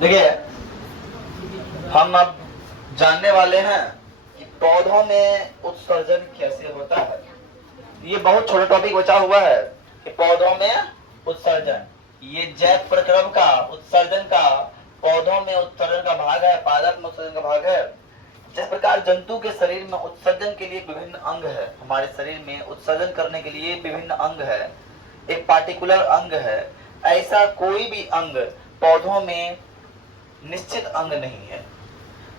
देखिए, हम अब जानने वाले हैं कि पौधों में उत्सर्जन कैसे होता है। ये बहुत छोटा टॉपिक बचा हुआ है कि पौधों में उत्सर्जन, ये जैव प्रक्रम का उत्सर्जन का पौधों में उत्सर्जन का भाग है, पादप में उत्सर्जन का भाग है। जिस प्रकार जंतु के शरीर में उत्सर्जन के लिए विभिन्न अंग है, हमारे शरीर में उत्सर्जन करने के लिए विभिन्न अंग है, एक पार्टिकुलर अंग है, ऐसा कोई भी अंग पौधों में निश्चित अंग नहीं है।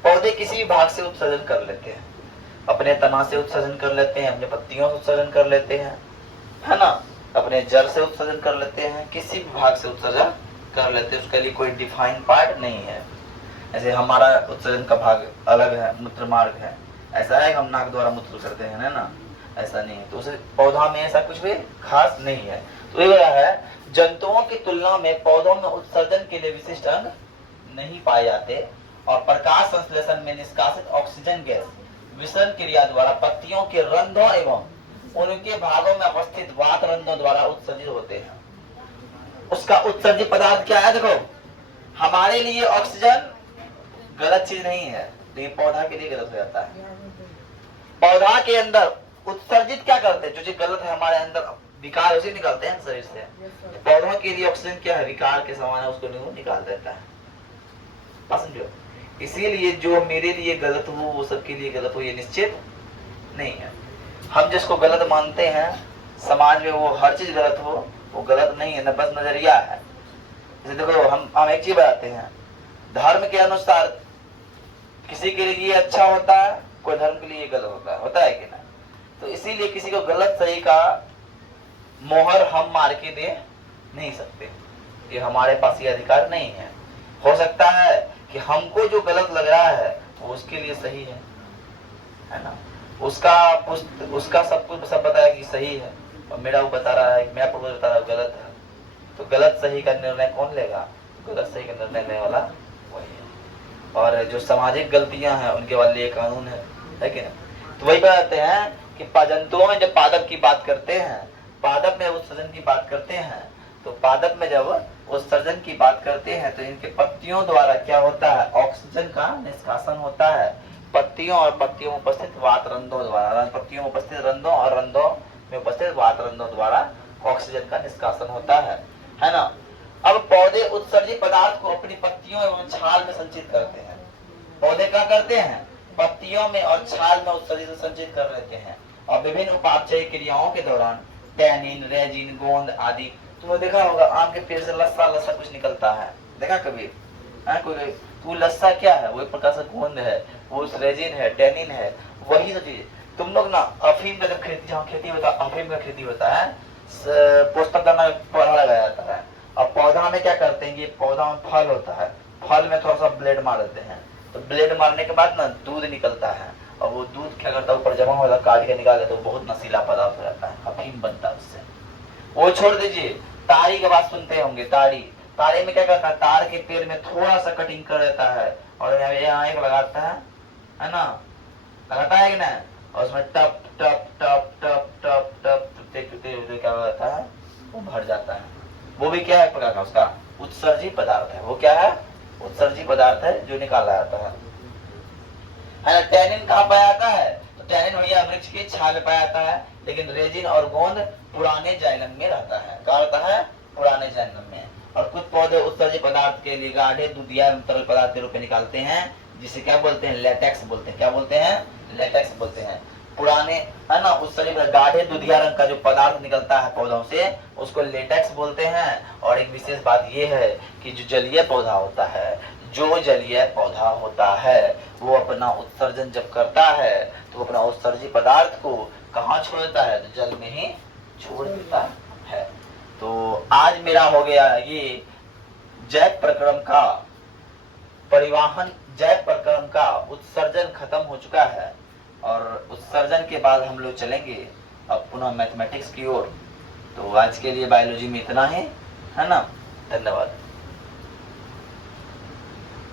पौधे किसी भी भाग से उत्सर्जन कर लेते हैं, अपने तना से उत्सर्जन कर लेते हैं, अपने पत्तियों से उत्सर्जन कर लेते हैं, है ना, अपने जड़ से उत्सर्जन कर लेते हैं, किसी भी भाग से उत्सर्जन कर लेते हैं, उसके लिए कोई डिफाइंड पार्ट नहीं है। ऐसे हमारा उत्सर्जन का भाग अलग है, मूत्र मार्ग है, ऐसा है हम नाक द्वारा मूत्र करते हैं ना, ऐसा नहीं है। तो उसे पौधा में ऐसा कुछ भी खास नहीं है। तो ये है, जंतुओं की तुलना में पौधों में उत्सर्जन के लिए विशिष्ट अंग नहीं पाए जाते और प्रकाश संश्लेषण में निष्कासित ऑक्सीजन गैस विसरण क्रिया द्वारा पत्तियों के रंध्रों एवं उनके भागों में उपस्थित वात रंध्रों द्वारा उत्सर्जित होते हैं। उसका उत्सर्जित पदार्थ क्या है? देखो, हमारे लिए ऑक्सीजन गलत चीज नहीं है, तो ये पौधा के लिए गलत हो जाता है। पौधा के अंदर उत्सर्जित क्या करते हैं? जो चीज गलत है हमारे अंदर विकार उसे निकालते हैं शरीर से। पौधों के लिए ऑक्सीजन क्या है? विकार के समान है, उसको निकाल देता है। समझो, इसीलिए जो मेरे लिए गलत हो वो सबके लिए गलत हो, ये निश्चित नहीं है। हम जिसको गलत मानते हैं समाज में, वो हर चीज गलत हो, वो गलत नहीं है, न बस नजरिया है। जैसे देखो, हम एक चीज बताते हैं, धर्म के अनुसार किसी के लिए अच्छा होता है, कोई धर्म के लिए गलत होता है कि ना? तो इसीलिए किसी को गलत सही का मोहर हम मार के दे नहीं सकते, ये हमारे पास ये अधिकार नहीं है। हो सकता है कि हमको जो गलत लग रहा है वो उसके लिए सही है ना, उसका सब कुछ सब बताया कि सही है, और मेरा वो बता रहा है, मेरा प्रपोज बता रहा है गलत है। तो गलत सही का निर्णय कौन लेगा? गलत सही का निर्णय लेने वाला वही है। और जो सामाजिक गलतियां हैं उनके वाले ये कानून है कि नहीं? तो वही बताते हैं कि जंतुओं में जब पादप की बात करते हैं, पादप में उत्सर्जन की बात करते हैं, तो पादप में जब उत्सर्जन की बात करते हैं तो इनके पत्तियों द्वारा क्या होता है? ऑक्सीजन का निष्कासन होता है। पत्तियों और पत्तियों में उपस्थित वात रंध्रों द्वारा, पत्तियों में उपस्थित रंध्रों और रंध्रों में उपस्थित वात रंध्रों द्वारा ऑक्सीजन का निष्कासन होता है ना। अब पौधे उत्सर्जित पदार्थ को अपनी पत्तियों एवं छाल में संचित करते हैं। पौधे क्या करते हैं? पत्तियों में और छाल में उत्सर्जित संचित कर लेते हैं, और विभिन्न उपापचय क्रियाओं के दौरान टैनिन, रेजिन, गोंद आदि, तुमने देखा होगा आम के पेड़ से लस्सा लस्सा कुछ निकलता है, देखा कभी? कोई वो लस्सा क्या है? वो एक प्रकार से गोंद है, वो रेजिन है, टैनिन है, वही सब चीज। तुम लोग ना अफीम का जब खेती, जहाँ खेती होता है, अफीम का खेती होता है, पोस्टर दाना पौधा लगाया जाता है, और पौधा में क्या करते हैं? ये पौधा में फल होता है, फल में थोड़ा सा ब्लेड मार देते हैं, तो ब्लेड मारने के बाद ना दूध निकलता है, और वो दूध क्या करता है? ऊपर जमा होता है, काट के निकाल देता है, तो बहुत नशीला पदार्थ हो जाता है, अफीम बनता है उससे। वो छोड़ दीजिए, ताड़ी की बात सुनते होंगे। ताड़ी में क्या करता है? तार के पेड़ में थोड़ा सा कटिंग कर देता है, और यहाँ एक लगाता है ना, लगाता है कि ना, और उसमें टप टप टप टप टप टप क्या होता है? वो भर जाता है। वो भी क्या है? प्रकार का उसका उत्सर्जित पदार्थ है। वो क्या है? उत्सर्जित पदार्थ है जो निकाला जाता है ना। टैनिन कहाँ पाया जाता है? तो टैनिन भैया वृक्ष के छाल में पाया जाता है, लेकिन रेजिन और गोंद पुराने जाइलम में रहता है। कहाँ रहता है? पुराने जाइलम में। और कुछ पौधे उत्सर्जित पदार्थ के लिए गाढ़े दुधिया तरल पदार्थ के रूप में निकालते हैं, जिसे क्या बोलते हैं? लेटेक्स बोलते हैं। क्या बोलते हैं? लेटेक्स बोलते हैं। पुराने, है ना, उत्सर्जित गाढ़े दुधिया रंग का जो पदार्थ निकलता है पौधों से, उसको लेटेक्स बोलते हैं। और एक विशेष बात यह है कि जो जलीय पौधा होता है, वो अपना उत्सर्जन जब करता है तो अपना उत्सर्जित पदार्थ को कहाँ छोड़ देता है? तो जल में ही छोड़ देता है। तो आज मेरा हो गया ये जैव प्रक्रम का परिवहन, जैव प्रक्रम का उत्सर्जन खत्म हो चुका है, और उत्सर्जन के बाद हम लोग चलेंगे अब पुनः मैथमेटिक्स की ओर। तो आज के लिए बायोलॉजी में इतना ही, है ना। धन्यवाद।